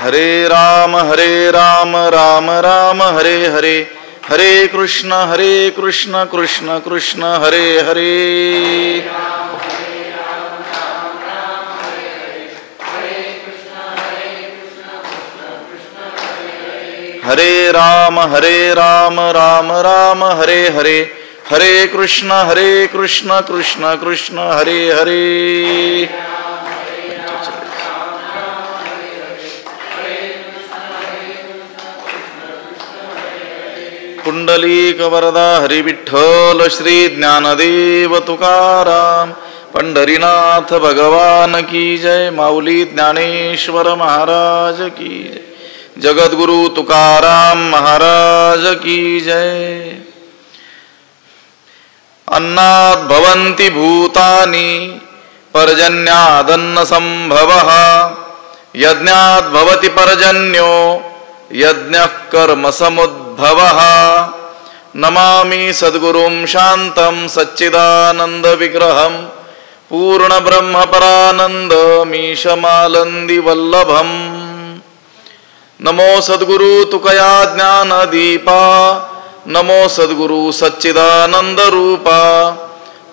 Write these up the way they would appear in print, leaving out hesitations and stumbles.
हरे राम राम राम हरे हरे, हरे कृष्ण कृष्ण कृष्ण हरे हरे। हरे राम राम राम हरे हरे, हरे कृष्ण कृष्ण कृष्ण हरे हरे। पुंडलीक वरदा हरी विठ्ठल श्री ज्ञानदेव तुकाराम, पंढरीनाथ भगवान की जय। माऊली ज्ञानेश्वर महाराज की जय। जगद्गुरु तुकाराम महाराज की जय। अन्नात् भवन्ति भूतानि पर्जन्यादन्न संभवः, यज्ञात् भवति पर्जन्यो यज्ञः कर्म समुद्भवः। नमामि सद्गुरुं शान्तं सच्चिदानन्द विग्रहं, पूर्ण ब्रह्म परानंद मीशमालंदी वल्लभम्। नमो सद्गुरु तुकया ज्ञान दीपा, नमो सद्गुरु सच्चिदानंद रूपा,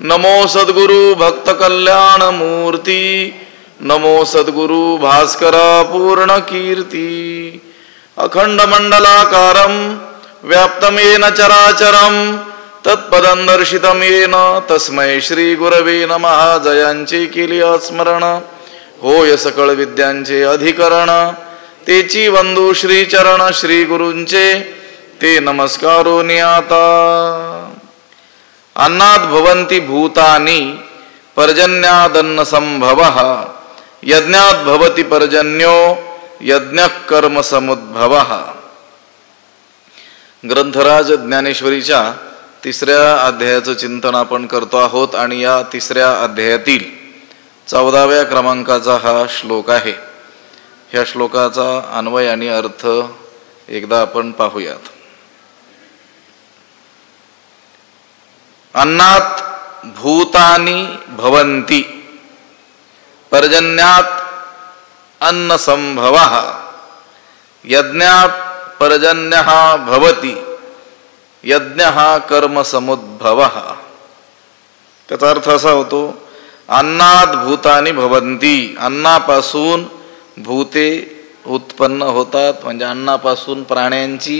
नमो सद्गुरु भक्त कल्याण मूर्ति, नमो सद्गुरु भास्करा पूर्ण कीर्ति। अखंड मंडलाकारं व्याप्तं येन चराचरं, तत्पदं दर्शितं येन तस्मै श्री गुरवे नमः। जयांचे केली स्मरण, होय सकळ विद्यांचे अधिकरण, तेची वंदू श्री चरण श्री गुरूंचे, ते नमस्कारो नियाता। अन्नात् भवन्ति भूतानि पर्जन्यादन्न संभवः, यज्ञात् भवति पर्जन्यो यज्ञः कर्म समुद्भवः। ग्रंथराज ज्ञानेश्वरीच्या 3ऱ्या अध्यायाचं चिंतन आपण करतो आहोत आणि या 3ऱ्या अध्यायातील 14व्या क्रमांकाचा हा श्लोक आहे। ह्या श्लोकाचा अन्वय आणि अर्थ एकदा आपण पाहूयात। अन्नात् भूतानि भवन्ति पर्जन्यात् अन्न संभवः, यज्ञात् पर्जन्यः भवति यज्ञः कर्म समुद्भवः। त्याचा अर्थ असा होतो, अन्नात् भूतानि भवन्ति, अन्नापासून भूते उत्पन्न होतात, म्हणजे अन्नापासून प्राण्यांची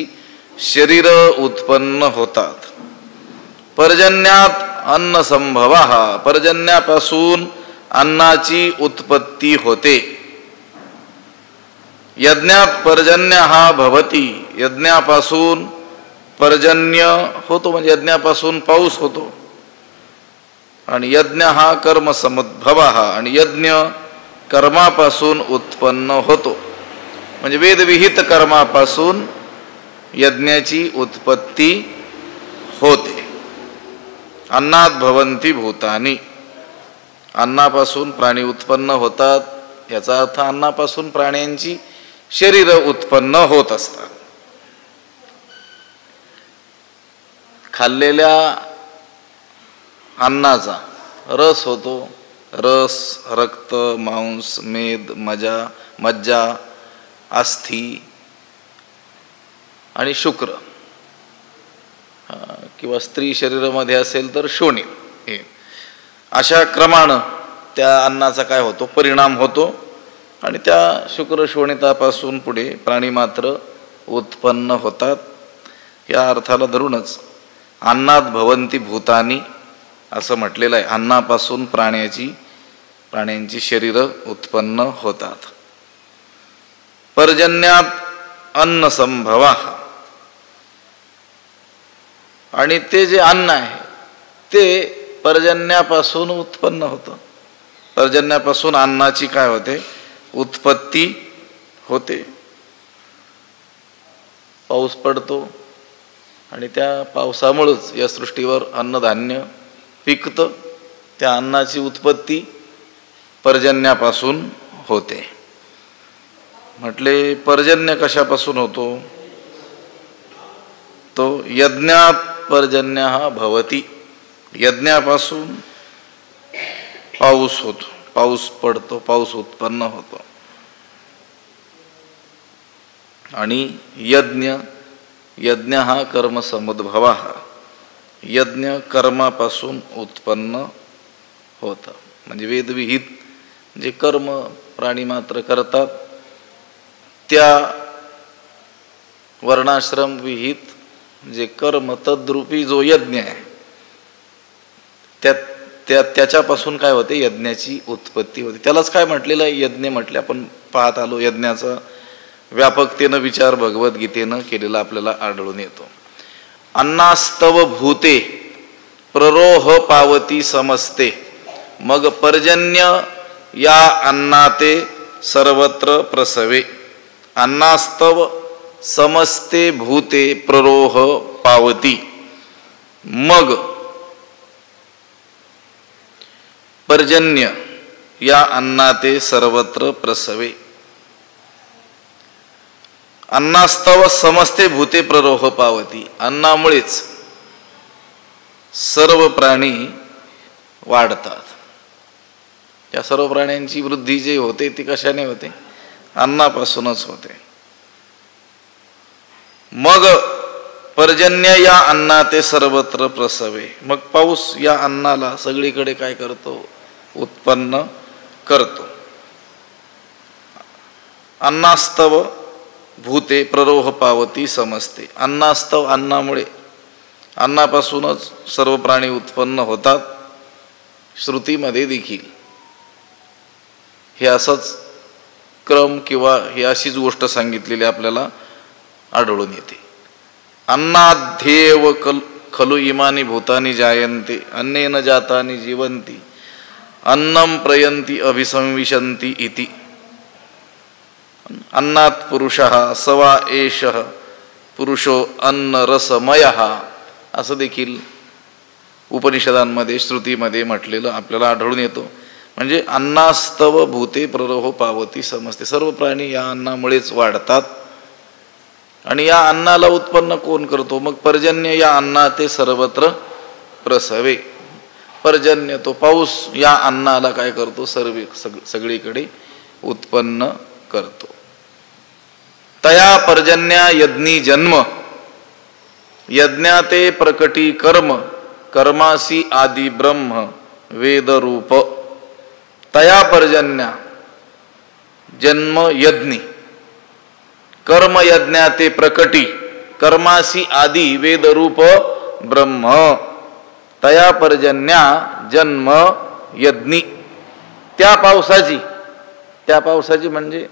शरीर उत्पन्न होतात। पर्जन्यात अन्न संभवः, पर्जन्यापासून अन्नाची उत्पत्ती होते। यज्ञात पर्जन्यः भवति, यज्ञापासून पर्जन्य होतो, म्हणजे यज्ञापासून पाऊस होतो। आणि यज्ञ हा कर्म समुद्भवः, आणि यज्ञ कर्मापासून उत्पन्न होतो, म्हणजे वेदविहित कर्मापासून यज्ञाची उत्पत्ती होते। अन्नात् भवन्ति भूतानि, अन्नापासून प्राणी उत्पन्न होतात, याचा अर्थ अन्नापासून प्राण्यांची शरीर उत्पन्न होत असतात। खाल्लेल्या अन्नाचा रस होतो, रस, रक्त, मांस, मेद, मज्जा, अस्थि आणि शुक्र, किंवा स्त्री शरीरामध्ये असेल तर शोणी, हे अशा क्रमानं त्या अन्नाचा काय होतो, परिणाम होतो। आणि त्या शुक्र शोणितापासून पुढे प्राणी मात्र उत्पन्न होतात। या अर्थाला धरूनच अन्नात् भवन्ति भूतानि असं म्हटलेलं आहे। अन्नापासून प्राण्यांची शरीर उत्पन्न होतात। पर्जन्यात अन्न संभवः, आणि ते जे अन्न आहे ते पर्जन्यापासून उत्पन्न होतं। पर्जन्यापासून अन्नाची काय होते, उत्पत्ती होते। पाऊस पडतो आणि त्या पावसामुळेच या सृष्टीवर अन्नधान्य पिकतं। त्या अन्नाची उत्पत्ती पर्जन्यापासून होते। म्हटले पर्जन्य कशापासून होतो, तो यज्ञात पर्जन्यः भवति, यज्ञापासून पाऊस होतो, पाऊस पडतो, पाऊस उत्पन्न होतो। आणि यज्ञ, यज्ञ हा कर्मसमुद्भव, यज्ञ कर्मापासून उत्पन्न होतं. म्हणजे वेदविहित जे कर्म प्राणी मात्र करतात त्या वर्णाश्रम विहित जे कर्म तद्रूपी जो यज्ञ आहे त्याच्यापासून काय होते, यज्ञाची उत्पत्ती होते. त्यालाच काय म्हटलेलं आहे, यज्ञ म्हटले. आपण पाहत आलो यज्ञाचा व्यापकतेनं विचार भगवद्गीतेनं केलेला आपल्याला आढळून येतो. अन्नास्तव भूते प्ररोह पावती समस्ते, मग पर्जन्य या अन्नाते सर्वत्र प्रसवे. अन्नास्तव समस्ते भूते प्ररोह पावती, मग पर्जन्य या अन्नाते सर्वत्र प्रसवे. अन्नास्तव समस्ते भूते प्ररोह पावती, अन्नामुळेच सर्व प्राणी वाढतात. या सर्व प्राण्यांची वृद्धी जी होते ती कशाने होते, अन्नापासूनच होते. मग पर्जन्य या अन्नाते सर्वत्र प्रसवे, मग पाऊस या अन्नाला सगळीकडे काय करतो, उत्पन्न करतो. अन्नास्तव भूते प्ररोह पावती समजते. अन्नास्तव, अन्नामुळे, अन्नापासूनच सर्व प्राणी उत्पन्न होतात. श्रुतीमध्ये देखील हे असंच क्रम किंवा ही अशीच गोष्ट सांगितलेली आपल्याला आढळून येते. अन्नाध्येव खलु इमानी भूतानी जायन्ते, अन्नेन जातानि जीवन्ति, अन्नम प्रयन्ति अभिसंविशन्ति इति. अन्नात् पुरुषः सवा एषः पुरुषो अन्न रसमयः, असं देखील उपनिषदांमध्ये श्रुतीमध्ये म्हटलेलं आपल्याला आढळून येतो. म्हणजे अन्नास्तव भूते प्ररोह पावती समजते, सर्व प्राणी या अन्नामुळेच वाढतात. आणि या अन्नाला उत्पन्न कोण करतो, मग पर्जन्य या अन्नाते सर्वत्र प्रसवे. पर्जन्य तो पाऊस या अन्नाला काय करतो, सगळीकडे उत्पन्न करतो. तया पर्जन्या यज्ञी जन्म, यज्ञाते प्रकटी कर्म, कर्मासी आदि ब्रह्म वेदरूप. तया पर्जन्या जन्म यज्ञी, कर्म यज्ञाते प्रकटी, कर्मासी आदि वेदरूप ब्रह्म. तया पर्जन्या जन्म यज्ञी, त्या पावसाची म्हणजे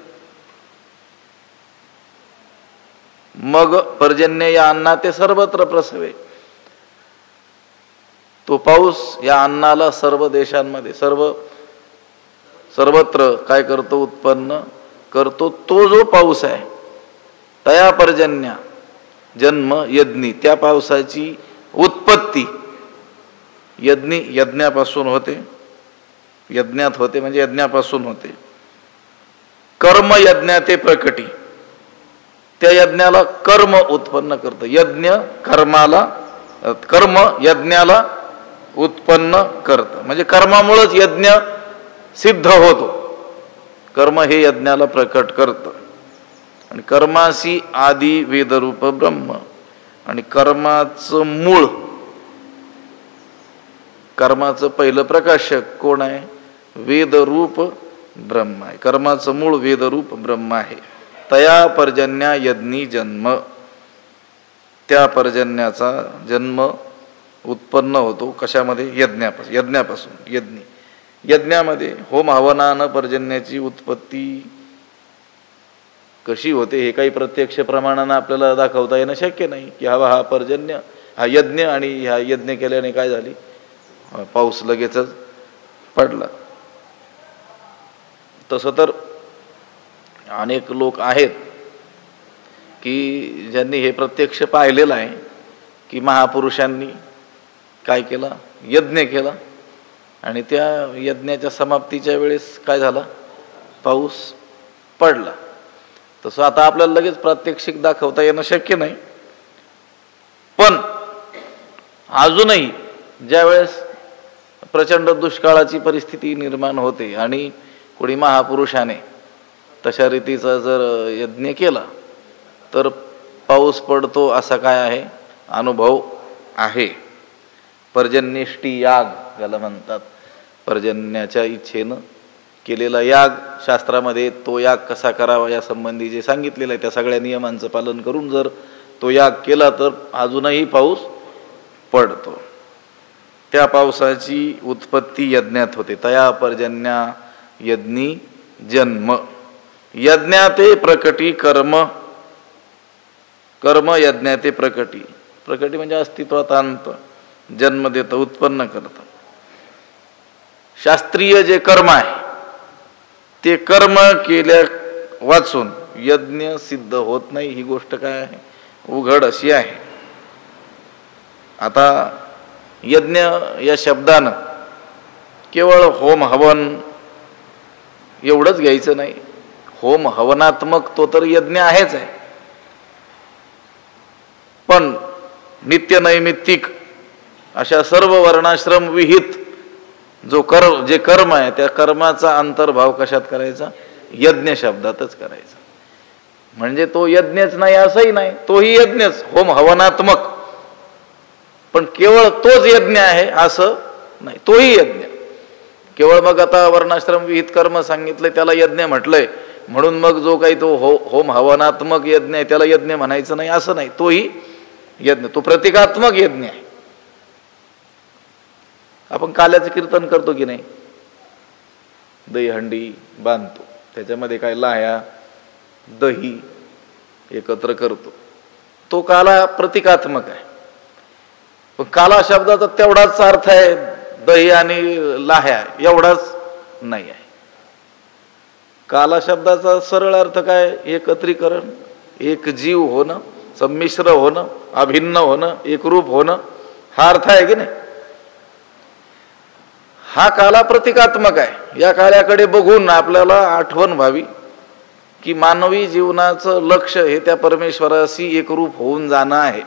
मग पर्जन्य या अन्ना ते सर्वत्र प्रसवे. तो पाऊस या अन्नाला सर्व देशांमध्ये सर्वत्र काय करतो, उत्पन्न करतो. तो जो पाऊस आहे, तया पर्जन्या जन्म यज्ञी, त्या पावसाची उत्पत्ती यज्ञी, यज्ञापासून होते, यज्ञात होते म्हणजे यज्ञापासून होते. कर्म यज्ञाते प्रकटी, त्या यज्ञाला कर्म उत्पन्न करतं. यज्ञ कर्माला, कर्म यज्ञाला उत्पन्न करतं. म्हणजे कर्मामुळेच यज्ञ सिद्ध होतो. कर्म हे यज्ञाला प्रकट करतं. आणि कर्मासी आदि वेदरूप ब्रह्म, आणि कर्माचं मूळ, कर्माचं पहिलं प्रकाशक कोण आहे, वेदरूप ब्रह्म आहे. कर्माचं मूळ वेदरूप ब्रह्म आहे. तया पर्जन्या यज्ञी जन्म, त्या पर्जन्याचा जन्म उत्पन्न होतो. कशामध्ये, यज्ञापासून. यज्ञामध्ये होम हवनानं पर्जन्याची उत्पत्ती कशी होते हे काही प्रत्यक्ष प्रमाणानं आपल्याला दाखवता येणं शक्य नाही, की हा पर्जन्य, हा यज्ञ, आणि ह्या यज्ञ केल्याने काय झाली, पाऊस लगेचच पडला. तसं तर अनेक लोक आहेत की ज्यांनी हे प्रत्यक्ष पाहिलेलं आहे की महापुरुषांनी काय केलं, यज्ञ केला, आणि त्या यज्ञाच्या समाप्तीच्या वेळेस काय झाला, पाऊस पडला. तसं आता आपल्याला लगेच प्रात्यक्षिक दाखवता येणं शक्य नाही. पण अजूनही ज्यावेळेस प्रचंड दुष्काळाची परिस्थिती निर्माण होते आणि कोणी महापुरुषाने तशा रीतीचा जर यज्ञ केला तर पाऊस पडतो असा काय आहे अनुभव आहे. पर्जन्येष्टी याग याला म्हणतात. पर्जन्याच्या इच्छेनं केलेला याग, शास्त्रामध्ये तो याग कसा करावा या संबंधी जे सांगितलेलं आहे त्या सगळ्या नियमांचं पालन करून जर तो याग केला तर अजूनही पाऊस पडतो. त्या पावसाची उत्पत्ती यज्ञात होते. तया पर्जन्या यज्ञी जन्म. यज्ञाते प्रकटी कर्म. कर्म यज्ञाते प्रकटी. प्रकटी म्हणजे अस्तित्वात आणतं, जन्म देतं, उत्पन्न करतं. शास्त्रीय जे कर्म आहे ते कर्म केल्या वाचून यज्ञ सिद्ध होत नाही. ही गोष्ट काय आहे उघड अशी आहे. आता यज्ञ या शब्दानं केवळ होम हवन एवढंच घ्यायचं नाही. होम हवनात्मक तो तर यज्ञ आहेच आहे, पण नित्य नैमित्तिक अशा सर्व वर्णाश्रम विहित जे कर्म आहे त्या कर्माचा अंतर्भाव कशात करायचा यज्ञ शब्दातच करायचा. म्हणजे तो यज्ञच नाही असंही नाही, तोही यज्ञच होम हवनात्मक, पण केवळ तोच यज्ञ आहे असं नाही, तोही यज्ञ. केवळ मग आता वर्णाश्रम विहित कर्म सांगितलंय त्याला यज्ञ म्हटलंय म्हणून मग जो काही तो होम हवनात्मक यज्ञ आहे त्याला यज्ञ म्हणायचं नाही असं नाही, तोही यज्ञ, तो प्रतिकात्मक यज्ञ आहे. आपण काल्याचं कीर्तन करतो की नाही, दहीहंडी बांधतो, त्याच्यामध्ये काय लाह्या दही एकत्र करतो, तो काला प्रतिकात्मक आहे. पण काला शब्दाचा तेवढाच अर्थ आहे दही आणि लाह्या एवढाच नाही आहे. काला शब्दाचा सरळ अर्थ काय एकत्रीकरण, एक जीव होणं, संमिश्र होणं, अभिन्न होणं, एकरूप होणं, हा अर्थ आहे की नाही. हा काला प्रतिकात्मक आहे. या काळाकडे बघून आपल्याला आठवण व्हावी की मानवी जीवनाचं लक्ष हे त्या परमेश्वराशी एकरूप होऊन जाणं आहे.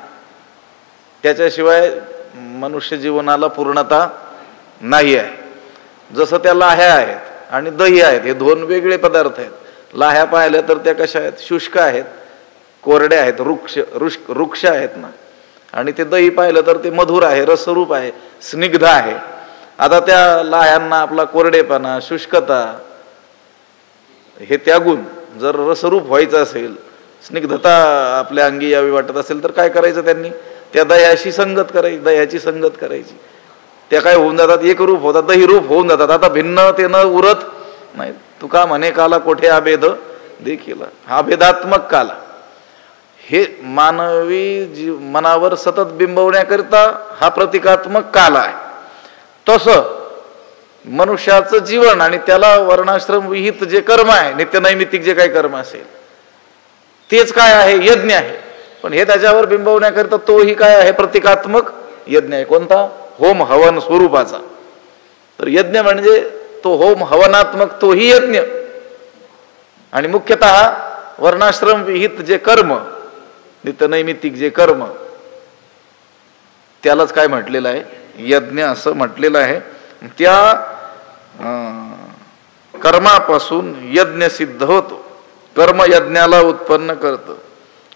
त्याच्याशिवाय मनुष्य जीवनाला पूर्णता नाही आहे. जसं त्या लाह्या आहेत आणि दही आहेत, हे दोन वेगळे पदार्थ आहेत. लाह्या पाहिल्या तर त्या कशा आहेत, शुष्क आहेत, कोरड्या आहेत, वृक्ष आहेत ना. आणि ते दही पाहिलं तर ते मधुर आहे, रसरूप आहे, स्निग्ध आहे. आता त्या लाह्यांना आपला कोरडेपणा, शुष्कता हे त्यागून जर रसरूप व्हायचं असेल, स्निग्धता आपल्या अंगी यावी वाटत असेल तर काय करायचं त्यांनी, त्या दह्याशी संगत करायची, दह्याची संगत करायची. त्या काय होऊन जातात, एकरूप होतात, दहीरूप होऊन जातात. आता भिन्नतेनं उरत नाही. तुका म्हणे काला कोठे अभेद देखील, हा भेदात्मक काला हे मानवी मनावर सतत बिंबवण्याकरिता हा प्रतिकात्मक काला आहे. तसं मनुष्याचं जीवन आणि त्याला वर्णाश्रम विहित जे कर्म आहे, नित्य नैमित्तिक जे काही कर्म असेल तेच काय आहे यज्ञ आहे. पण हे त्याच्यावर बिंबवण्याकरिता तोही काय आहे प्रतिकात्मक यज्ञ आहे. कोणता, होम हवन स्वरूपाचा. तर यज्ञ म्हणजे तो होम हवनात्मक तोही यज्ञ. आणि मुख्यतः वर्णाश्रम विहित जे कर्म, नित्य नैमित्तिक जे कर्म, त्यालाच काय म्हटलेलं आहे यज्ञ असं म्हटलेलं आहे. त्या कर्मापासून यज्ञ सिद्ध होतो. कर्म यज्ञाला उत्पन्न करतं.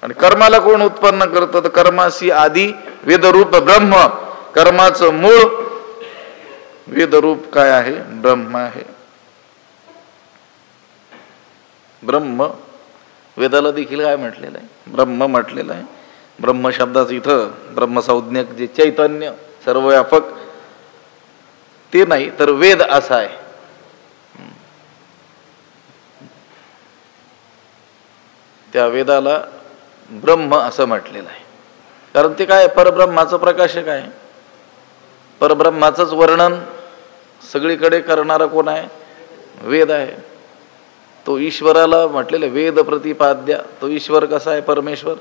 आणि कर्माला कोण उत्पन्न करतं तर कर्माशी आधी वेदरूप ब्रह्म. कर्माचं मूळ वेदरूप काय आहे, ब्रह्म आहे. ब्रह्म वेदाला देखील काय म्हटलेलं आहे, ब्रह्म म्हटलेलं आहे. ब्रह्म शब्दाचं इथं ब्रह्मसंज्ञक जे चैतन्य सर्वव्यापक ते नाही तर वेद असा आहे. त्या वेदाला ब्रह्म असं म्हटलेलं आहे. कारण ते काय परब्रह्माचं प्रकाशक आहे. परब्रह्माचंच वर्णन सगळीकडे करणारा कोण आहे, वेद आहे. तो ईश्वराला म्हटलेलं वेद प्रतिपाद्या. तो ईश्वर कसा आहे, परमेश्वर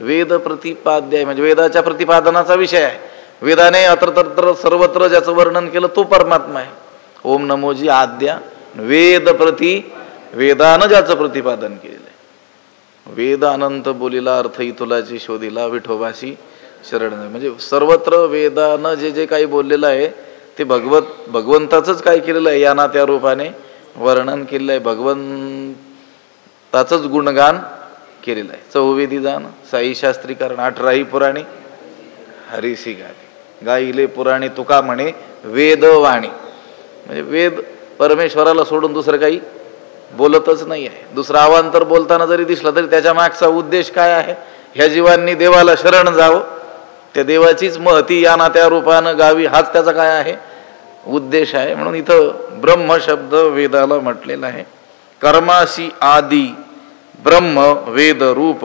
वेद प्रतिपाद्य आहे, म्हणजे वेदाच्या प्रतिपादनाचा विषय आहे. वेदाने अत्र सर्वत्र ज्याचं वर्णन केलं तो परमात्मा आहे. ओम नमोजी आद्या वेद प्रति, वेदानं ज्याचं प्रतिपादन केलेलं आहे. वेद अनंत बोलिला अर्थ इतुलाची शोधिला विठोबाशी शरण. म्हणजे सर्वत्र वेदानं जे जे काही बोललेलं आहे ते भगवंताचंच काय केलेलं आहे, याना त्या रूपाने वर्णन केलेलं आहे. भगवंताचंच गुणगान केलेलं आहे. चौवेदी जाण साई शास्त्री कारण 18ही पुराणी हरीसी गादी गाईले पुराणी तुका म्हणे वेदवाणी. म्हणजे वेद परमेश्वराला सोडून दुसरं काही बोलतच नाही आहे. दुसरं अवांतर बोलताना जरी दिसलं तरी त्याच्या मागचा उद्देश काय आहे? ह्या जीवांनी देवाला शरण जावं, त्या देवाचीच महती या ना त्या रूपानं गावी, हाच त्याचा काय आहे उद्देश आहे. म्हणून इथं ब्रह्म शब्द वेदाला म्हटलेला आहे. कर्माशी आदी ब्रह्म वेद रूप.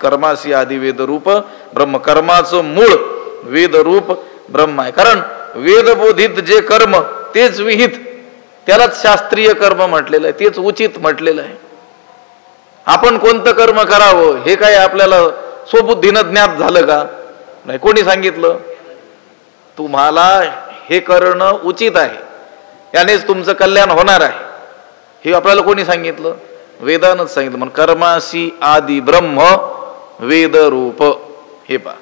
कर्माशी आदी वेद रूप ब्रह्म. कर्माचं मूळ वेद रूप ब्रह्म आहे. कारण वेदबोधित जे कर्म तेच विहित, त्यालाच शास्त्रीय कर्म म्हटलेलं आहे, तेच उचित म्हटलेलं आहे. आपण कोणतं कर्म करावं हे काय आपल्याला स्वबुद्धीनं ज्ञात झालं का? नाही. कोणी सांगितलं? तुम्हाला हे करणं उचित आहे, यानेच तुमचं कल्याण होणार आहे, हे आपल्याला कोणी सांगितलं? वेदानच सांगितलं. म्हणून कर्माशी आदी ब्रह्म वेद रूप. हे पहा,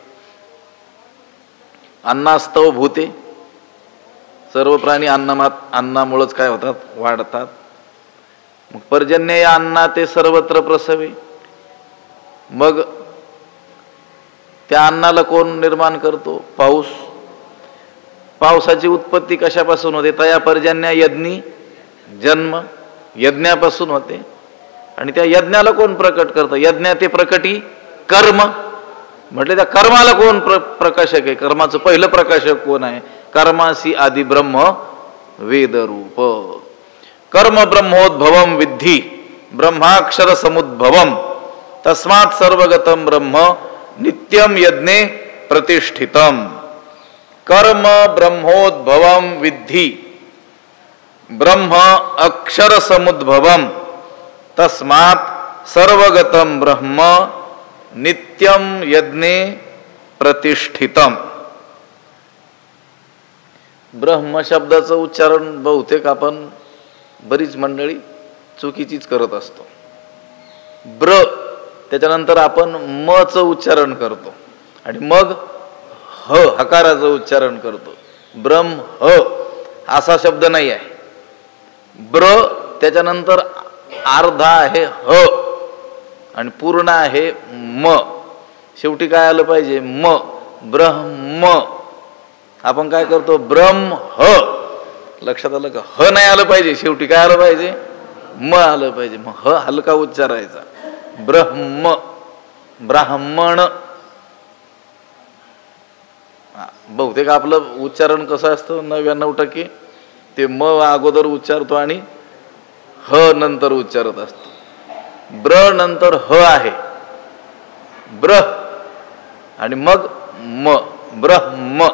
अन्नास्तव भूते. सर्व प्राणी अन्नामुळेच काय होतात? वाढतात. मग पर्जन्य या अन्ना ते सर्वत्र प्रसवे. मग त्या अन्नाला कोण निर्माण करतो? पाऊस. पावसाची उत्पत्ती कशापासून होते? तया पर्जन्या यज्ञी जन्म. यज्ञापासून होते. आणि त्या यज्ञाला कोण प्रकट करतं? यज्ञा ते प्रकटी कर्म. म्हटले त्या कर्माला कोण प्रकाशक आहे? कर्माचं पहिलं प्रकाशक कोण आहे? कर्मासी आदि ब्रह्म वेदरूप. कर्म ब्रह्मोद्भवम विद्धि ब्रह्माक्षर समुद्भवम तस्मात् सर्वगतम ब्रह्म नित्यम यज्ञे प्रतिष्ठितम. कर्म ब्रह्मोद्भवम विद्धि ब्रह्म अक्षर समुद्भवम तस्मात् सर्वगतम ब्रह्म नित्यम यज्ञे प्रतिष्ठितम. ब्रह्म शब्दाचं उच्चारण बहुतेक आपण बरीच मंडळी चुकीचीच करत असतो. ब्र त्याच्यानंतर आपण म चं उच्चारण करतो आणि मग ह हकाराचं उच्चारण करतो. ब्रह्म ह असा शब्द नाही आहे. ब्र त्याच्यानंतर अर्धा आहे ह आणि पूर्ण आहे म. शेवटी काय आलं पाहिजे? म. ब्रह्म. आपण काय करतो? ब्रह्म ह. लक्षात आलं का? ह नाही आलं पाहिजे, शेवटी काय आलं पाहिजे? म आलं पाहिजे. मग ह हलका उच्चारायचा. ब्रह्म. ब्राह्मण. बहुतेक आपलं उच्चारण कसं असतं? 99% ते म अगोदर उच्चारतो आणि ह नंतर उच्चारत असतो. ब्र नंतर ह आहे. ब्र आणि मग म. ब्रह्म.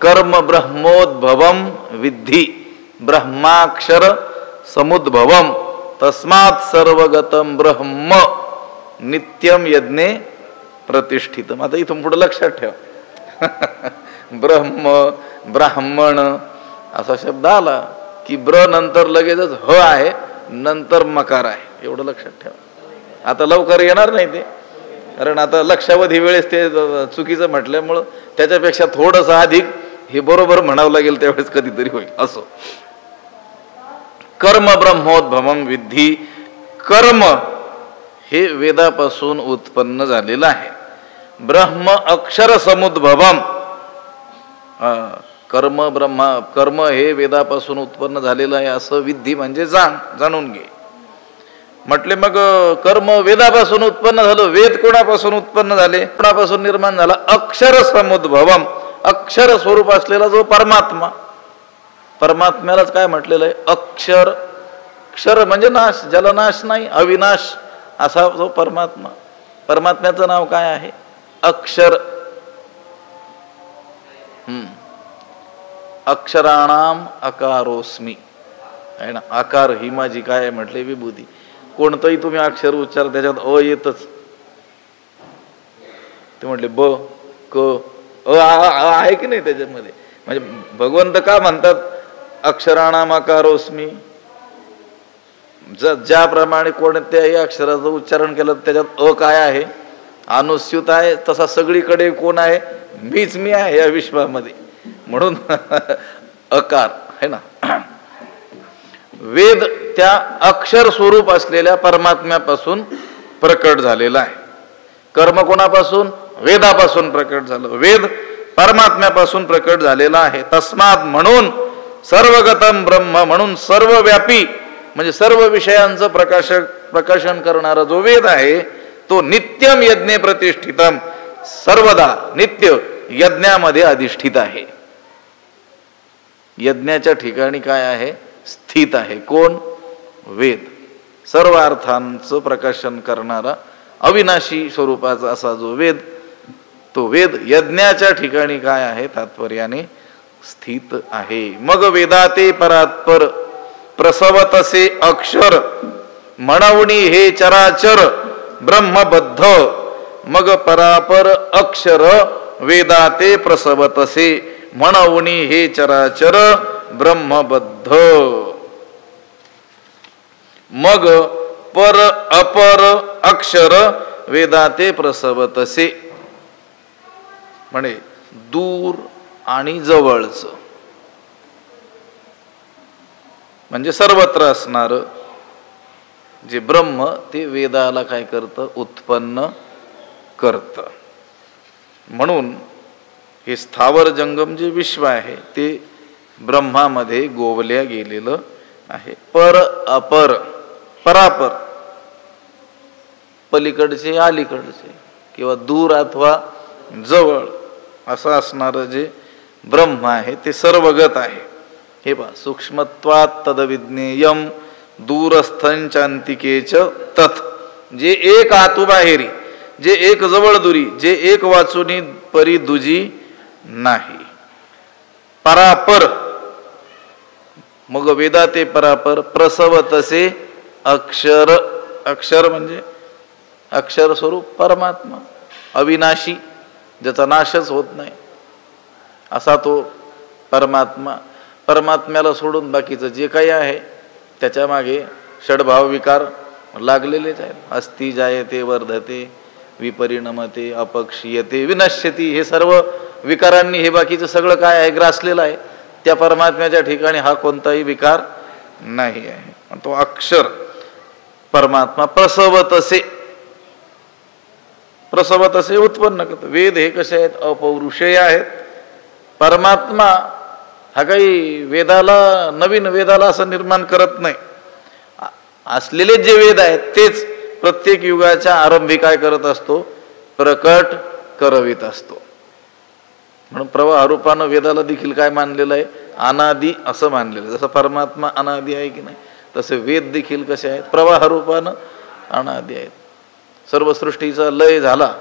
कर्म ब्रह्मोद्भवम विद्धि ब्रह्माक्षर समुद्भवम तस्मात् सर्वगतम ब्रह्म नित्यम यज्ञे प्रतिष्ठितम. आता इथून पुढे लक्षात ठेवा. ब्रह्म ब्राह्मण असा शब्द आला की ब्र नंतर लगेचच ह आहे, नंतर मकार आहे. एवढं लक्षात ठेवा. आता लवकर येणार नाही ते, कारण आता लक्षावधी वेळेस ते चुकीचं म्हटल्यामुळं त्याच्यापेक्षा थोडंसं अधिक हे बरोबर म्हणावं लागेल, त्यावेळेस कधीतरी होईल. असो. कर्म ब्रह्मोद्भवम विद्धि. कर्म हे वेदापासून उत्पन्न झालेलं आहे. ब्रह्म अक्षर समुद्भवम. कर्म हे वेदापासून उत्पन्न झालेलं आहे असं विद्धी म्हणजे जाणून घे म्हटले. मग कर्म वेदापासून उत्पन्न झालं. वेद कोणापासून उत्पन्न झाले? कोणापासून निर्माण झाला? अक्षर समुद्भवम. अक्षर स्वरूप असलेला जो परमात्मा. परमात्म्यालाच काय म्हटलेलं आहे? अक्षर. क्षर म्हणजे नाश, ज्याला नाश नाही, अविनाश असा जो परमात्मा. परमात्म्याचं नाव काय आहे? अक्षर. अक्षराणाम अकारोस्मी आहे ना. आकार ही माझी काय आहे म्हटले? विभूती. कोणतंही तुम्ही अक्षर उच्चार त्याच्यात अ येतच. ते म्हटले ब क आहे की नाही त्याच्यामध्ये? म्हणजे भगवंत का म्हणतात अक्षराणाम अकारोस्मी? ज्याप्रमाणे कोणत्याही अक्षराचं उच्चारण केलं त्याच्यात अ काय आहे? अनुस्यूत आहे. तसा सगळीकडे कोण आहे? मीच मी आहे या विश्वामध्ये. म्हणून अकार है ना. वेद त्या अक्षर स्वरूप असलेल्या परमात्म्यापासून प्रकट झालेला आहे. कर्म कोणापासून? वेदापासून प्रकट झालं. वेद परमात्म्यापासून प्रकट झालेला आहे. तस्मात म्हणून सर्वगतम ब्रह्म, म्हणून सर्वव्यापी म्हणजे सर्व विषयांचं प्रकाशन करणारा जो वेद आहे तो नित्यम यज्ञे प्रतिष्ठितम, सर्वदा नित्य यज्ञामध्ये अधिष्ठित आहे. यज्ञाच्या ठिकाणी काय आहे? स्थित आहे. कोण? वेद. सर्व अर्थांचं प्रकाशन करणारा अविनाशी स्वरूपाचा असा जो वेद, तो वेद यज्ञाच्या ठिकाणी काय आहे? तात्पर्याने स्थित आहे. मग वेदाते परात्पर प्रसवतसे अक्षर, म्हणवणी हे चराचर ब्रह्मबद्ध. मग परापर अक्षर वेदाते प्रसवतसे, म्हणवणी हे चराचर ब्रह्मबद्ध. मग पर अपर अक्षर वेदाते प्रसवतसे, म्हणे दूर आणि जवळच म्हणजे सर्वत्र असणार जे ब्रह्म ते वेदाला काय करतं? उत्पन्न करतं. म्हणून हे स्थावर जंगम जे विश्व आहे ते ब्रह्मामध्ये गोवल्या गेलेलं आहे. पर अपर, परापर पलीकडचे अलीकडचे किंवा दूर अथवा जवळ असं असणारं जे ब्रह्म आहे ते सर्वगत आहे. हे पहा, सूक्ष्मत्वात तदविज्ञेयम दूरस्थंचांतिकेच तथ, जे एक आतु बाहेरी, जे एक जवळ दुरी, जे एक वाचुनी परी दुजी नाही. परापर, मग वेदाते परापर प्रसवतसे अक्षर. अक्षर म्हणजे अक्षर स्वरूप परमात्मा, अविनाशी, ज्याचा नाशच होत नाही असा तो परमात्मा. परमात्म्याला सोडून बाकीचं जे काही आहे त्याच्या मागे षडभाव विकार लागलेलेच आहेत. अस्ति जायते वर्धते विपरिणमते अपक्षीयते विनश्यती, हे सर्व विकारांनी हे बाकीचं सगळं काय आहे? ग्रासलेलं आहे. त्या परमात्म्याच्या ठिकाणी हा कोणताही विकार नाही आहे. तो अक्षर परमात्मा प्रसवतसे, प्रसवतसे उत्पन्न करतो. वेद हे कसे आहेत? अपौरुषेय आहेत. परमात्मा हा काही वेदाला, नवीन वेदाला असं निर्माण करत नाही. असलेले जे वेद आहेत तेच प्रत्येक युगाच्या आरंभी काय करत असतो? प्रकट करवित असतो. म्हणून प्रवाहरूपानं वेदाला देखील काय मानलेलं आहे? अनादी असं मानलेलं. जसं परमात्मा अनादी आहे की नाही, तसे वेद देखील कसे आहेत? प्रवाहरूपानं अनादी आहेत. सर्व सृष्टीचा लय झाला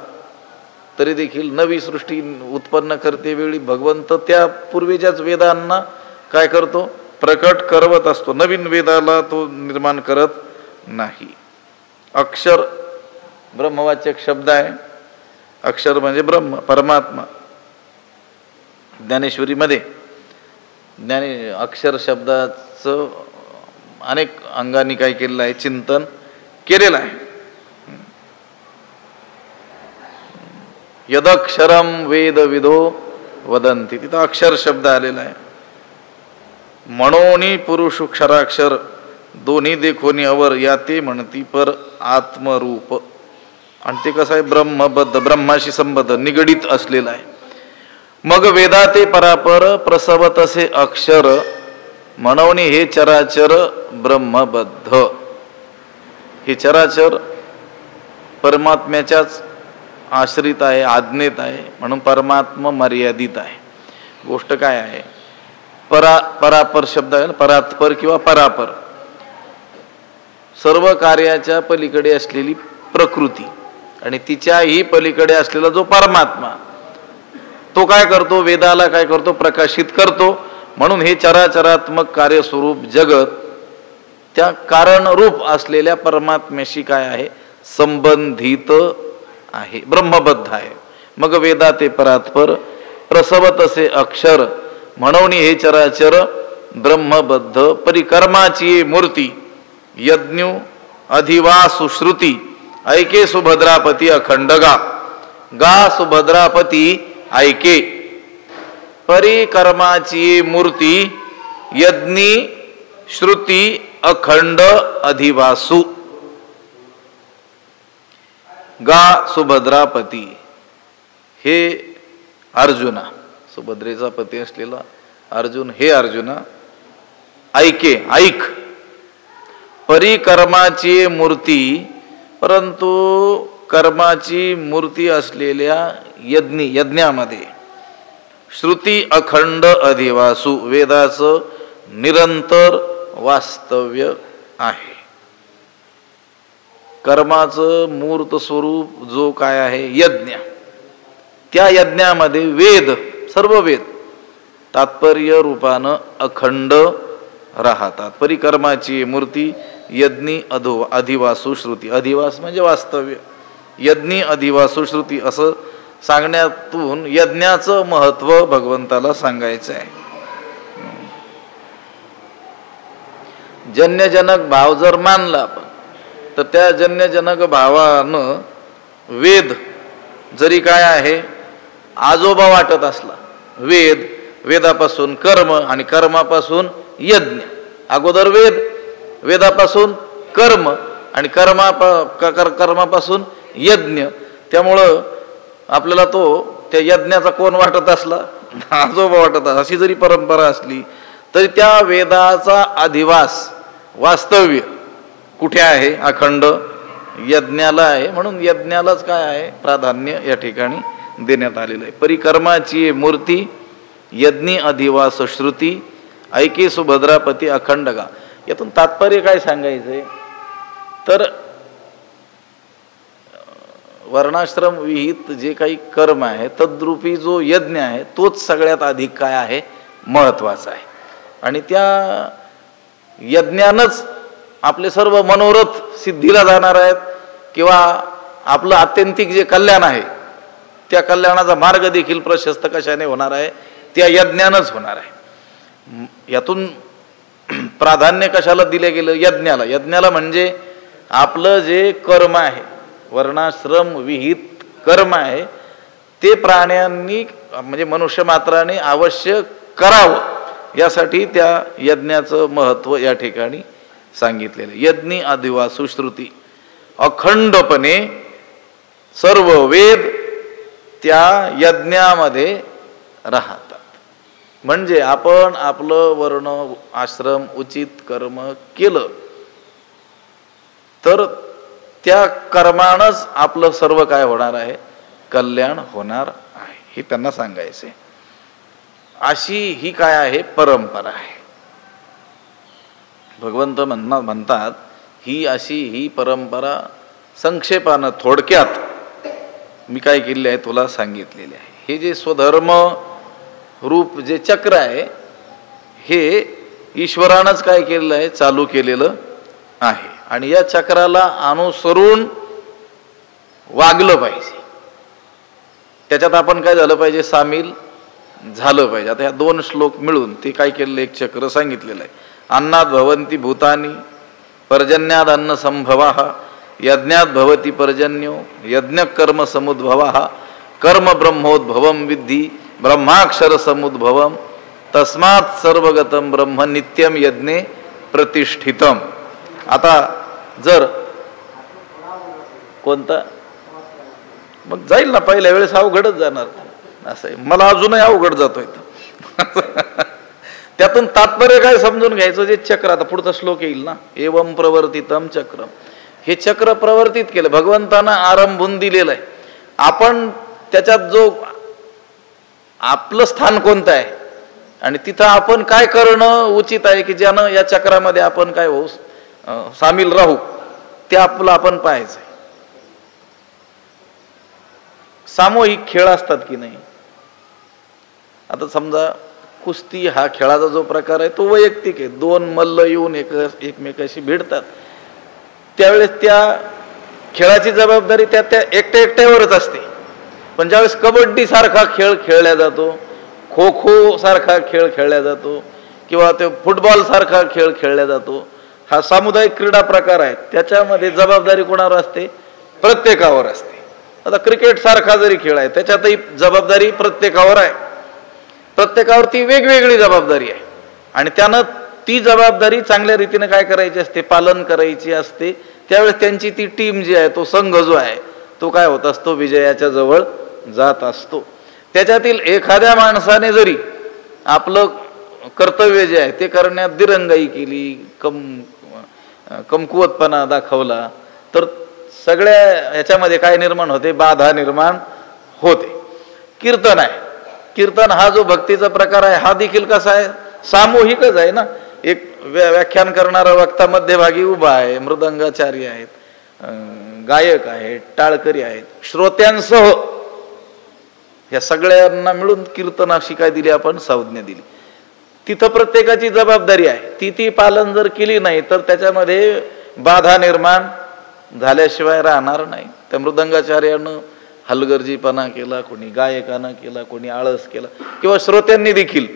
तरी देखील नवी सृष्टी उत्पन्न करते वेळी भगवंत त्या पूर्वीच्याच वेदांना काय करतो? प्रकट करवत असतो. नवीन वेदाला तो निर्माण करत नाही. अक्षर ब्रह्मवाचक शब्द आहे. अक्षर म्हणजे ब्रह्म, परमात्मा. ज्ञानेश्वरीमध्ये अक्षर शब्दाचं अनेक अंगांनी काय केलेलं आहे? चिंतन केलेलं आहे. यदक्षरम वेद विदो वदंती, तिथं अक्षर शब्द आलेला आहे. म्हणोनी पुरुष क्षराक्षर दोन्ही देखोनी अवर, या ते म्हणती पर आत्मरूप. आणि ते कसं आहे? ब्रह्मबद्ध, ब्रह्माशी संबद्ध निगडीत असलेला आहे. मग वेदाते परापर प्रसवतसे अक्षर, म्हणवणी हे चराचर ब्रह्मबद्ध. हे चराचर परमात्म्याच्याच आश्रित आहे, आज्ञेत आहे. म्हणून परमात्मा मर्यादित आहे. गोष्ट काय आहे? परापर शब्द आहे, परात्पर किंवा परापर, सर्व कार्याच्या पलीकडे असलेली प्रकृती आणि तिच्याही पलीकडे असलेला जो परमात्मा, तो काय करतो? वेदाला काय करतो? प्रकाशित करतो. म्हणून हे चराचरात्मक कार्यस्वरूप जगत त्या कारणरूप असलेल्या परमात्म्याशी काय आहे? संबंधित आहे, ब्रह्मबद्ध आहे. मग वेदाते परात्पर प्रसवतसे अक्षर, म्हणवणी हे चराचर ब्रह्मबद्ध. परिकर्माची मूर्ती यज्ञ अधिवा सुश्रुती, ऐके सुभद्रापती अखंड गा. गा सुभद्रापती ऐके. परिकर्माची मूर्ती यज्ञी श्रुती अखंड अधिवासु गा सुभद्रापती, हे अर्जुना, सुभद्रेचा पती असलेला अर्जुन, हे अर्जुना ऐके, ऐक, परिकर्माची मूर्ती, परंतु कर्माची मूर्ती असलेल्या यज्ञामध्ये श्रुती अखंड अधिवासु, वेदाचं निरंतर वास्तव्य आहे. कर्माचं मूर्त स्वरूप जो काय आहे यज्ञ, त्या यज्ञामध्ये वेद, सर्व वेद तात्पर्य रूपानं अखंड राहतात. परिकर्माची मूर्ती यज्ञी अधिवासु श्रुती, अधिवास म्हणजे वास्तव्य, यज्ञी अधिवासु श्रुती असं सांगण्यातून यज्ञाचं महत्व भगवंताला सांगायचं आहे. जन्यजनक भाव जर मानला आपण, तर त्या जन्यजनक भावानं वेद जरी काय आहे आजोबा वाटत असला, वेद, वेदापासून कर्म आणि कर्मापासून यज्ञ, अगोदर वेद, वेदापासून कर्म आणि कर्मापासून यज्ञ, त्यामुळं आपल्याला तो त्या यज्ञाचा कोण वाटत असला, आजोबा वाटत, अशी जरी परंपरा असली तरी त्या वेदाचा अधिवास वास्तव्य कुठे आहे, अखंड यज्ञाला आहे. म्हणून यज्ञालाच काय आहे प्राधान्य या ठिकाणी देण्यात आलेलं आहे. परिकर्माची मूर्ती यज्ञी अधिवास श्रुती ऐके सुभद्रापती अखंड गा. यातून तात्पर्य काय सांगायचंय तर वर्णाश्रम विहित जे काही कर्म आहे तद्रूपी जो यज्ञ आहे तोच सगळ्यात अधिक काय आहे महत्वाचा आहे. आणि त्या यज्ञानच आपले सर्व मनोरथ सिद्धीला जाणार आहेत किंवा आपलं आत्यंतिक जे कल्याण आहे त्या कल्याणाचा मार्ग देखील प्रशस्त कशाने होणार आहे, त्या यज्ञानच होणार आहे. यातून प्राधान्य कशाला दिले गेलं, यज्ञाला. यज्ञाला म्हणजे आपलं जे कर्म आहे, वर्णाश्रम विहित कर्म आहे, ते प्राण्यांनी म्हणजे मनुष्य मात्राने अवश्य करावं, यासाठी त्या यज्ञाचं महत्व या ठिकाणी सांगितलेलं. यज्ञी अधिवासु श्रुती, अखंडपणे सर्व वेद त्या यज्ञामध्ये राहतात. म्हणजे आपण आपलं वर्ण आश्रम उचित कर्म केलं तर त्या कर्मानंच आपलं सर्व काय होणार आहे, कल्याण होणार आहे, हे त्यांना सांगायचे. अशी ही काय आहे परंपरा आहे. भगवंत म्हणतात ही परंपरा संक्षेपानं थोडक्यात मी काय केले आहे तुला सांगितलेले आहे. हे जे स्वधर्म रूप जे चक्र आहे हे ईश्वरानंच काय केलेलं आहे, चालू केलेलं आहे. आणि या चक्राला अनुसरून वागलं पाहिजे, त्याच्यात आपण काय झालं पाहिजे, सामील झालं पाहिजे. आता ह्या दोन श्लोक मिळून ते काय केलेलं एक चक्र सांगितलेलं आहे. अन्नात भवन्ति भूतानि पर्जन्याद अन्न संभवाः यज्ञात भवति पर्जन्यो यज्ञ कर्म समुद्भवाः कर्म ब्रह्मोद्भवम विद्धि ब्रह्माक्षर समुद्भवम तस्मात् सर्वगतम ब्रह्म नित्यम यज्ञे प्रतिष्ठितम. आता जर कोणता मग जाईल ना, पहिल्या वेळेस अवघडच जाणार, असं आहे. मला अजूनही अवघड जातोय. त्यातून तात्पर्य काय समजून घ्यायचं, जे चक्र, आता पुढचा श्लोक येईल ना, एवं प्रवर्तितम चक्रम, हे चक्र प्रवर्तित केलं भगवंतानं, आरंभून दिलेलं आहे. आपण त्याच्यात जो आपलं स्थान कोणतं आहे आणि तिथं आपण काय करणं उचित आहे की ज्यानं या चक्रामध्ये आपण काय होऊ सामील राहू, ते आपलं आपण पाहायचंय. सामूहिक खेळ असतात की नाही. आता समजा कुस्ती हा खेळाचा जो प्रकार आहे तो वैयक्तिक आहे. दोन मल्ल येऊन एकमेकाशी भिडतात, त्यावेळेस त्या खेळाची जबाबदारी त्या एकट्यावरच असते. पण ज्यावेळेस कबड्डी सारखा खेळ खेळला जातो, खो खो सारखा खेळ खेळला जातो किंवा ते फुटबॉल सारखा खेळ खेळला जातो, हा सामुदायिक क्रीडा प्रकार आहे, त्याच्यामध्ये जबाबदारी कोणावर असते, प्रत्येकावर असते. आता क्रिकेट सारखा जरी खेळ आहे त्याच्यातही जबाबदारी प्रत्येकावर आहे, प्रत्येकावर ती वेगवेगळी जबाबदारी आहे. आणि त्यानं ती जबाबदारी चांगल्या रीतीने काय करायची असते, पालन करायची असते. त्यावेळेस त्यांची ती टीम जी आहे, तो संघ जो आहे तो काय होत असतो, विजयाच्या जवळ जात असतो. त्याच्यातील एखाद्या माणसाने जरी आपलं कर्तव्य जे आहे ते करण्यात दिरंगाई केली, कमकुवतपणा दाखवला, तर सगळ्या ह्याच्यामध्ये काय निर्माण होते, बाधा निर्माण होते. कीर्तन आहे, कीर्तन हा जो भक्तीचा प्रकार आहे हा देखील कसा आहे, सामूहिकच आहे ना. एक व्याख्यान करणारा वक्ता मध्यभागी उभा आहे, मृदंगाचार्य आहेत, गायक आहेत, टाळकरी आहेत, श्रोत्यांसह या सगळ्यांना मिळून कीर्तनाशी काय दिली आपण, संज्ञा दिली. तिथं प्रत्येकाची जबाबदारी आहे, ती पालन जर केली नाही तर त्याच्यामध्ये बाधा निर्माण झाल्याशिवाय राहणार नाही. त्या मृदंगाचार्यानं हलगर्जीपणा केला, कोणी गायकानं केला, कोणी आळस केला, किंवा श्रोत्यांनी देखील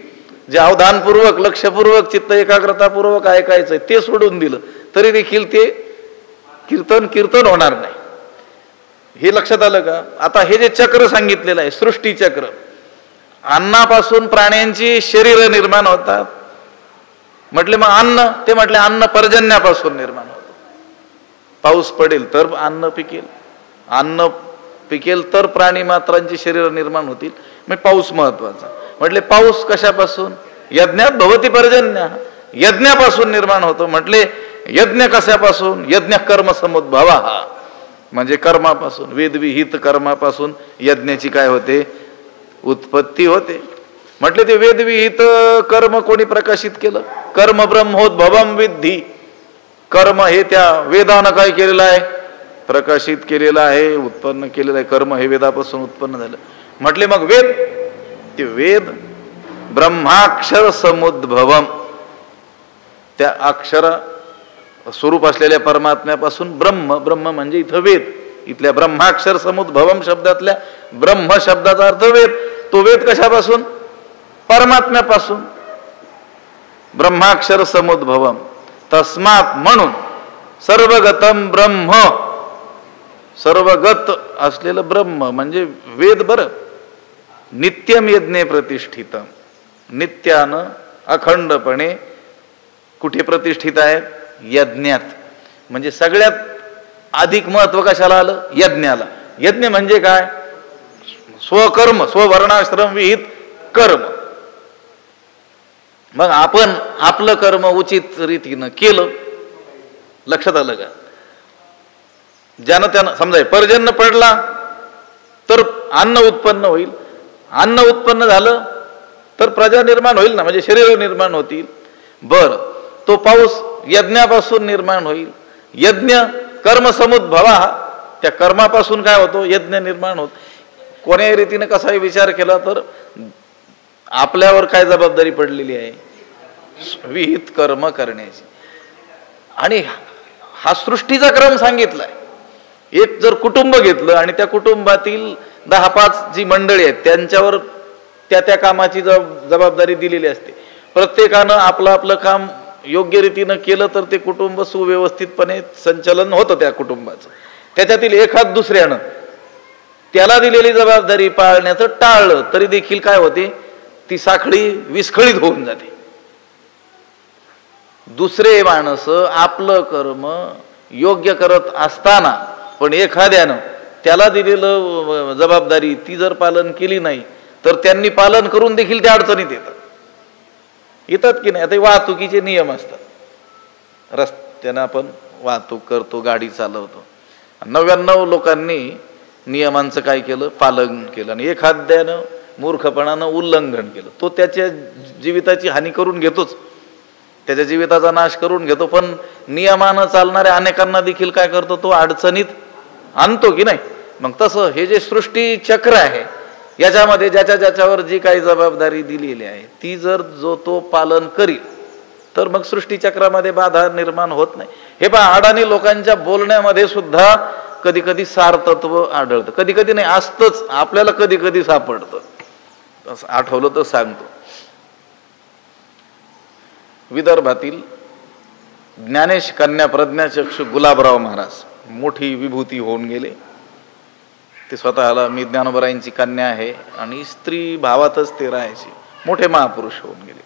जे अवधानपूर्वक लक्षपूर्वक चित्त एकाग्रतापूर्वक ऐकायचंय ते सोडून दिलं तरी देखील ते कीर्तन होणार नाही. हे लक्षात आलं का? आता हे जे चक्र सांगितलेलं आहे, सृष्टी चक्र, अन्नापासून प्राण्यांची शरीर निर्माण होतात म्हटले. मग अन्न, ते म्हटले अन्न पर्जन्यापासून निर्माण होतं. पाऊस पडेल तर अन्न पिकेल, अन्न पिकेल तर प्राणी मात्रांची शरीर निर्माण होतील. मग पाऊस महत्वाचा. म्हटले पाऊस कशापासून, यज्ञात भवती पर्जन्य, यज्ञापासून निर्माण होतो. म्हटले यज्ञ कशापासून, यज्ञ कर्म समुद्भवा, म्हणजे कर्मापासून, वेदविहित कर्मापासून यज्ञाची काय होते, उत्पत्ती होते. म्हटले ते वेदविहित कर्म कोणी प्रकाशित केलं, कर्म ब्रह्मोद्भवम विद्धी. कर्म हे त्या वेदानं काय केलेलं आहे, प्रकाशित केलेलं आहे, उत्पन्न केलेलं आहे. कर्म हे वेदापासून उत्पन्न झालं. म्हटले मग वेद, ते वेद ब्रह्माक्षर समुद्भवम, त्या अक्षर स्वरूप असलेल्या परमात्म्यापासून ब्रह्म, ब्रह्म म्हणजे इथं वेद, इथल्या ब्रह्माक्षर समुद्भवम शब्दातल्या ब्रह्म शब्दाचा अर्थ वेद. तो वेद कशापासून, परमात्म्यापासून. ब्रह्माक्षर समुद्भवम, तस्मात म्हणून सर्वगतम ब्रह्म, सर्वगत असलेलं ब्रह्म म्हणजे वेद. बरं, नित्यम यज्ञे प्रतिष्ठितम, नित्यानं अखंडपणे कुठे प्रतिष्ठित आहे, यज्ञात. म्हणजे सगळ्यात अधिक महत्व कशाला आलं, यज्ञाला. यज्ञ म्हणजे काय, स्वकर्म, स्ववर्णाश्रम विहित कर्म. मग आपण आपलं कर्म उचित रीतीनं केलं, लक्षात आलं का? ज्यानं त्यानं समजा पर्जन्य पडला तर अन्न उत्पन्न होईल, अन्न उत्पन्न झालं तर प्रजा निर्माण होईल ना, म्हणजे शरीर निर्माण होतील. बर, तो पाऊस यज्ञापासून निर्माण होईल, यज्ञ कर्म समुद्भवा, त्या कर्मापासून काय होतो, यज्ञ निर्माण होत. कोण्याही रीतीने कसाही विचार केला तर आपल्यावर काय जबाबदारी पडलेली आहे, विहित कर्म करण्याची. आणि हा सृष्टीचा क्रम सांगितलाय. एक जर कुटुंब घेतलं आणि त्या कुटुंबातील 10-5 जी मंडळी आहेत त्यांच्यावर त्या कामाची जबाबदारी दिलेली असते. प्रत्येकानं आपलं आपलं काम योग्य रीतीनं केलं तर ते कुटुंब सुव्यवस्थितपणे संचलन होतं त्या कुटुंबाचं. त्याच्यातील एखाद दुसऱ्यानं त्याला दिलेली जबाबदारी पाळण्याचं टाळलं तरी देखील काय होते, ती साखळी विस्खळीत होऊन जाते. दुसरे माणसं आपलं कर्म योग्य करत असताना पण एखाद्यानं त्याला दिलेलं जबाबदारी ती जर पालन केली नाही तर त्यांनी पालन करून देखील त्या अडचणीत येतात की नाही. आता वाहतुकीचे नियम असतात, रस्त्यानं आपण वाहतूक करतो, गाडी चालवतो. 99 लोकांनी नियमांचं काय केलं, पालन केलं, आणि एखाद्यानं मूर्खपणानं उल्लंघन केलं, तो त्याच्या जीविताची हानी करून घेतोच, त्याच्या जीविताचा नाश करून घेतो. पण नियमानं चालणाऱ्या अनेकांना देखील काय करतो, तो अडचणीत आणतो की नाही. मग तसं हे जे सृष्टी चक्र आहे याच्यामध्ये ज्याच्यावर जी काही जबाबदारी दिलेली आहे ती जर जो तो पालन करील तर मग सृष्टी चक्रामध्ये बाधा निर्माण होत नाही. हे पहा, अडाणी लोकांच्या बोलण्यामध्ये सुद्धा कधी कधी सारतत्व आढळतं, कधी कधी नाही असतंच, आपल्याला कधी कधी सापडतं. आठवलं तर सांगतो. विदर्भातील ज्ञानेश कन्या प्रज्ञाचक्षु गुलाबराव महाराज मोठी विभूती होऊन गेले. ते स्वतःला मी ज्ञानोबरायांची कन्या आहे आणि स्त्री भावातच ते राहायचे, मोठे महापुरुष होऊन गेले.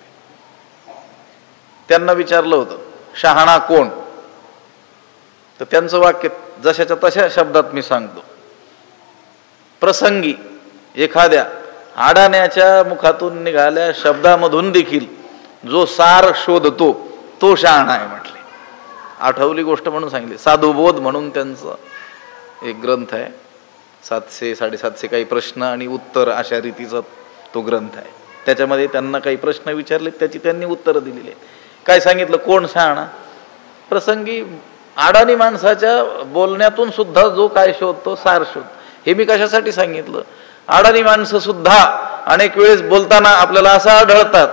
त्यांना विचारलं होतं शहाणा कोण, तर त्यांचं वाक्य जशाच्या तशा शब्दात मी सांगतो. प्रसंगी एखाद्या अडाण्याच्या मुखातून निघाल्या शब्दामधून देखील जो सार शोधतो तो शहाणा आहे म्हटले. आठवली गोष्ट म्हणून सांगितली. साधुबोध म्हणून त्यांचं एक ग्रंथ आहे, 700-750 काही प्रश्न आणि उत्तर अशा रीतीचा तो ग्रंथ आहे. त्याच्यामध्ये त्यांना काही प्रश्न विचारले, त्याची त्यांनी उत्तरं दिलेली आहेत. काय सांगितलं, कोण शहाणा? प्रसंगी अडाणी माणसाच्या बोलण्यातून सुद्धा जो काय शोधतो सार शोध. हे मी कशासाठी सांगितलं, अडाणी माणसं सुद्धा अनेक वेळेस बोलताना आपल्याला असं आढळतात,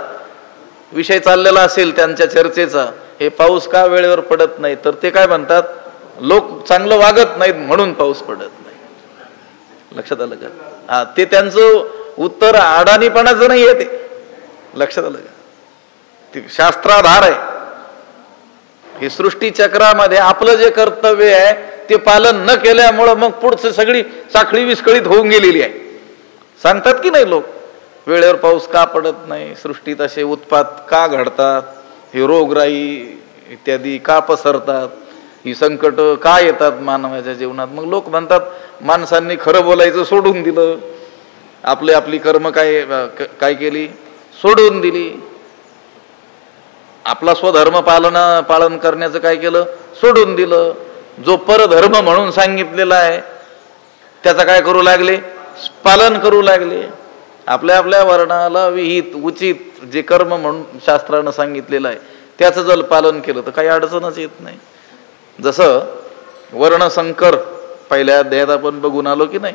विषय चाललेला असेल त्यांच्या चर्चेचा, हे पाऊस का वेळेवर पडत नाही, तर ते काय म्हणतात, लोक चांगलं वागत नाहीत म्हणून पाऊस पडत नाही. लक्षात आलं का? हा, ते त्यांचं उत्तर अडाणीपणाचं नाही आहे, ते लक्षात आलं का? ते शास्त्राधार आहे. हे सृष्टी चक्रामध्ये आपलं जे कर्तव्य आहे ते पालन न केल्यामुळं मग पुढचं सगळी साखळी विस्कळीत होऊन गेलेली आहे. सांगतात की नाही लोक, वेळेवर पाऊस का पडत नाही, सृष्टीत असे उत्पात का घडतात, हे रोगराई इत्यादी का पसरतात, ही संकट का येतात मानवाच्या जीवनात. मग लोक म्हणतात माणसांनी खरं बोलायचं सोडून दिलं, आपली कर्म काय केली, सोडून दिली, आपला स्वधर्म पालन करण्याचं काय केलं, सोडून दिलं. जो परधर्म म्हणून सांगितलेला आहे त्याचा काय करू लागले, पालन करू लागले. आपल्या आपल्या वर्णाला विहित उचित जे कर्म म्हणून शास्त्रानं सांगितलेलं आहे त्याचं जर पालन केलं तर काही अडचणच येत नाही. जसं वर्णसंकर पहिल्या अध्यायात आपण बघून आलो की नाही,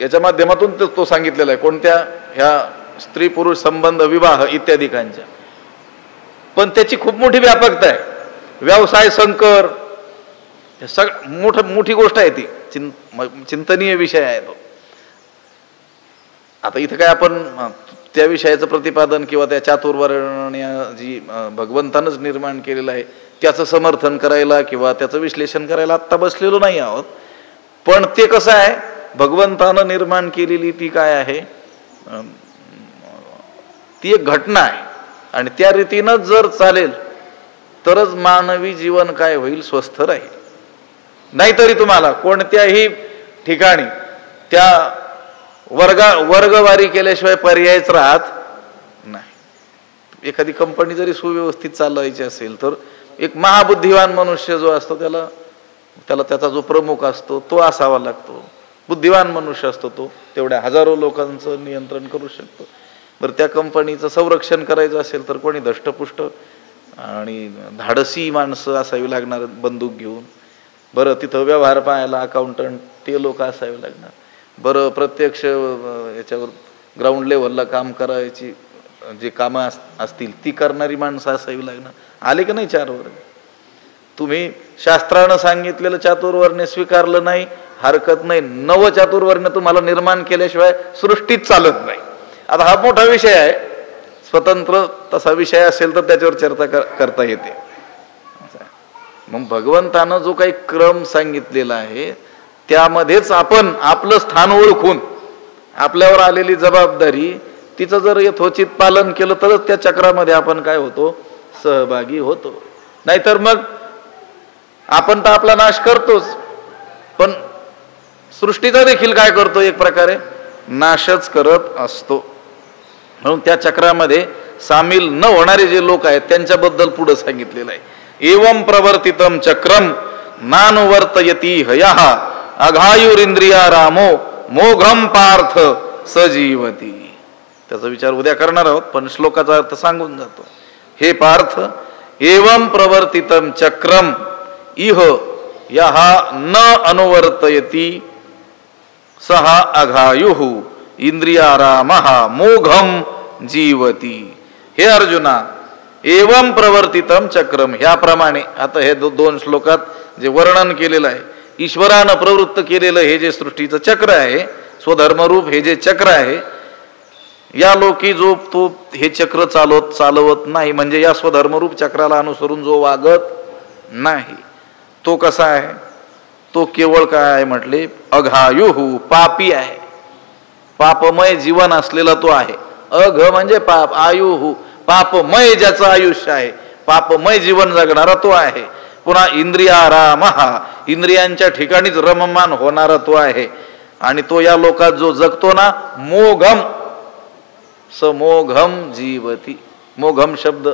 याच्या माध्यमातून तो सांगितलेला आहे, कोणत्या ह्या स्त्री पुरुष संबंध, विवाह इत्यादिकांच्या. पण त्याची खूप मोठी व्यापकता आहे. व्यवसाय संकर मोठी गोष्ट आहे, ती चिंतनीय विषय आहे तो. आता इथं काय आपण त्या विषयाचं प्रतिपादन किंवा त्या चातुर्वर्ण्य जी भगवंतानंच निर्माण केलेलं आहे त्याचं समर्थन करायला किंवा त्याचं विश्लेषण करायला आत्ता बसलेलो नाही आहोत. पण ते कसं आहे, भगवंतानं निर्माण केलेली ती काय आहे, ती एक घटना आहे आणि त्या रीतीनं जर चालेल तरच मानवी जीवन काय होईल, स्वस्थ राहील. नाहीतरी तुम्हाला कोणत्याही ठिकाणी त्या वर्गवारी केल्याशिवाय पर्यायच राहत नाही. एखादी कंपनी जरी सुव्यवस्थित चालवायची असेल तर एक महाबुद्धिवान मनुष्य जो असतो त्याला त्याचा जो प्रमुख असतो तो असावा लागतो. बुद्धिवान मनुष्य असतो तो तेवढ्या हजारो लोकांचं नियंत्रण करू शकतो. बरं, त्या कंपनीचं संरक्षण करायचं असेल तर कोणी धष्टपुष्ट आणि धाडसी माणसं असावी लागणार बंदूक घेऊन. बरं, तिथं व्यवहार पाहायला अकाउंटंट ते लोक असावे लागणार. बरं, प्रत्यक्ष याच्यावर ग्राउंड लेवलला काम करायची जे कामं असतील ती करणारी माणसं असावी लागणार. आले की नाही 4 वर्ग? तुम्ही शास्त्रानं सांगितलेलं चातुर्वर्ण्य स्वीकारलं नाही हरकत नाही, 9 चातुर्वर्ण्य तुम्हाला निर्माण केल्याशिवाय सृष्टीत चालत नाही. आता हा मोठा विषय आहे, स्वतंत्र तसा विषय असेल तर त्याच्यावर चर्चा करता येते. मग भगवंतानं जो काही क्रम सांगितलेला आहे त्यामध्येच आपण आपलं स्थान ओळखून आपल्यावर आलेली जबाबदारी तिचं जर यथोचित पालन केलं तरच त्या चक्रामध्ये आपण काय होतो, सहभागी होतो. नाहीतर मग आपण तर आपला नाश करतोच, पण सृष्टीचा देखील काय करतो, एक प्रकारे नाशच करत असतो. म्हणून त्या चक्रामध्ये सामील न होणारे जे लोक आहेत त्यांच्याबद्दल पुढे सांगितलेलं आहे. एवं प्रवर्तितम चक्रम नानुवर्तयति हयः अघायुरिंद्रिया रामो मोघम पार्थ सजीवती. त्याचा विचार उद्या करणार आहोत, पण श्लोकाचा अर्थ सांगून जातो. हे पार्थ, एवं प्रवर्तितम चक्रम इह यः न अनुवर्तयति सह अघायुः इंद्रियारामः मोघम जीवती. हे अर्जुना, एवं प्रवर्तितम चक्रम, ह्याप्रमाणे आता हे 2 श्लोकात जे वर्णन केलेलं आहे, ईश्वरानं प्रवृत्त केलेलं हे जे सृष्टीचं चक्र आहे, स्वधर्मरूप हे जे चक्र आहे, या लोकी जो तो हे चक्र चालवत नाही, म्हणजे या स्वधर्मरूप चक्राला अनुसरून जो वागत नाही तो कसा आहे, तो केवळ काय आहे म्हटले, अघायुः, पापी आहे. पापमय जीवन असलेला तो आहे. अघ म्हणजे पाप, आयुः पापमय ज्याचं आयुष्य आहे, पापमय जीवन जगणारा तो आहे. पुन्हा इंद्रियाराम, इंद्रियांच्या ठिकाणीच रममान होणारा तो आहे. आणि तो या लोकात जो जगतो ना, मोघम समोघम जीवती. मोघम शब्द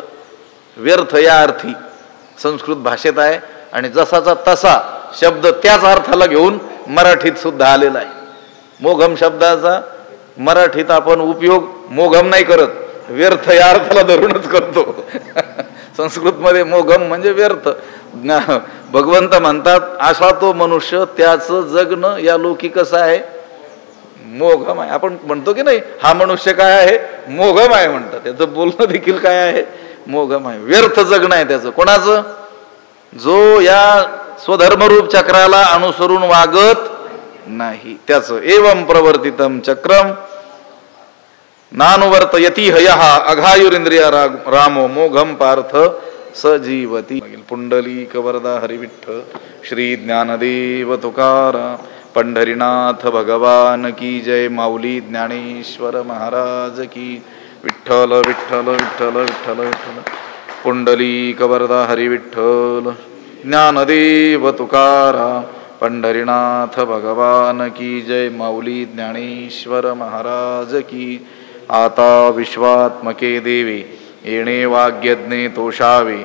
व्यर्थ या अर्थी संस्कृत भाषेत आहे आणि जसाचा तसा शब्द त्याच अर्थाला घेऊन मराठीत सुद्धा आलेला आहे. मोघम शब्दाचा मराठीत आपण उपयोग मोघम नाही करत, व्यर्थ या अर्थाला धरूनच करतो. संस्कृतमध्ये मोघम म्हणजे व्यर्थ. भगवंत म्हणतात असा तो मनुष्य, त्याचं जगणं या लोकी कसं आहे, मोघम आहे. आपण म्हणतो की नाही हा मनुष्य काय आहे, मोघम आहे म्हणतात. त्याचं बोलणं देखील काय आहे, मोघम आहे, व्यर्थ जगणं आहे त्याचं. कोणाचं? जो या स्वधर्मरूप चक्राला अनुसरून वागत नाही त्याचं. एवं प्रवर्तितम चक्रम नानुवर्तयति हयः अघायुरिंद्रिय रामो मोघम पार्थ सजीवती. पुंडलीक वरदा हरिविठ्ठल श्री ज्ञानदेव तुकाराम पंढरीनाथ भगवान की जय. माऊली ज्ञानेश्वर महाराज की. विठ्ठल विठ्ठल विठ्ठल विठ्ठल विठ्ठल. पुंडलीक वरदा हरिविठ्ठल ज्ञानदेव तुकाराम पंढरीनाथ भगवान की जय. माऊली ज्ञानेश्वर महाराज की. आता विश्वात्मके देवे येणे वाग्यज्ञे तोषावे,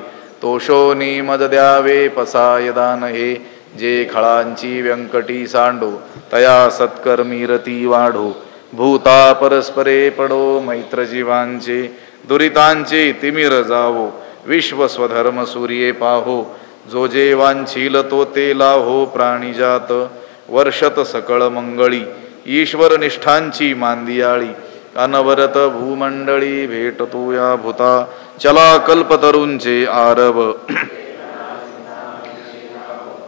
तोषोनी मद द्यावे पसाय दान हे. जे खळांची व्यंकटी सांडो तया सत्कर्मी रती वाढो. भूता परस्परे पडो मैत्र जीवांचे, दुरितांचे तिमिर जावो. विश्व स्वधर्म सूर्ये पाहो, जो जे वांछील तो ते लाहो. प्राणीजात वर्षत सकळ मंगळी, ईश्वर निष्ठांची मांदियाळी. अनवरत भूमंडळी भेटतो या भूता, चला कल्पतरूंचे आरव.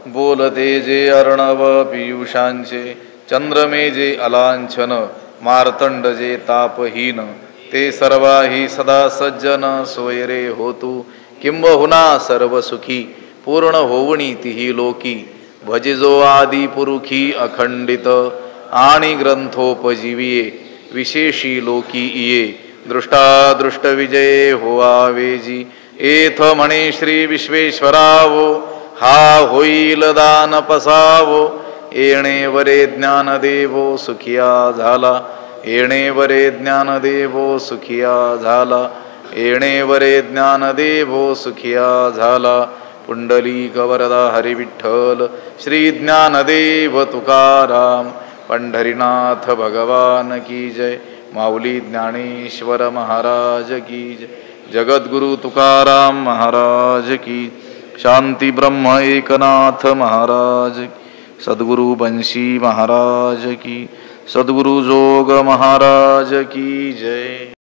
बोलते जे अर्णव पियुषांचे, चंद्रमे जे अलांछन. मार्तंड जे तापहीन, ते सर्वाही सदा सज्जन. सोयरे होतू किंबहुना सर्व सुखी, पूर्ण होवणी तिही लोकी. भजिजो आदि पुरुखी अखंडित, आणि ग्रंथोपजीविये. विशेषी लोकी इये, दृष्टादृष्ट विजय होवावेजी. एथ म्हणे श्री विश्वेश्वरावो, हा होईल दान पसावो. येणे वरे ज्ञान देवो सुखिया झाला, येणे वरे ज्ञान देवो सुखिया झाला. येणे वरे ज्ञान देवो सुखिया झाला. पुंडलीक वरदा हरिविठ्ठल श्री ज्ञानदेव तुकाराम पंढरीनाथ भगवान की जय. माऊली ज्ञानेश्वर महाराज की जय. जगद्गुरु तुकाराम महाराज की. शांती ब्रह्म एकनाथ महाराज की. सद्गुरु बंशी महाराज की. सद्गुरु जोग महाराज की जय.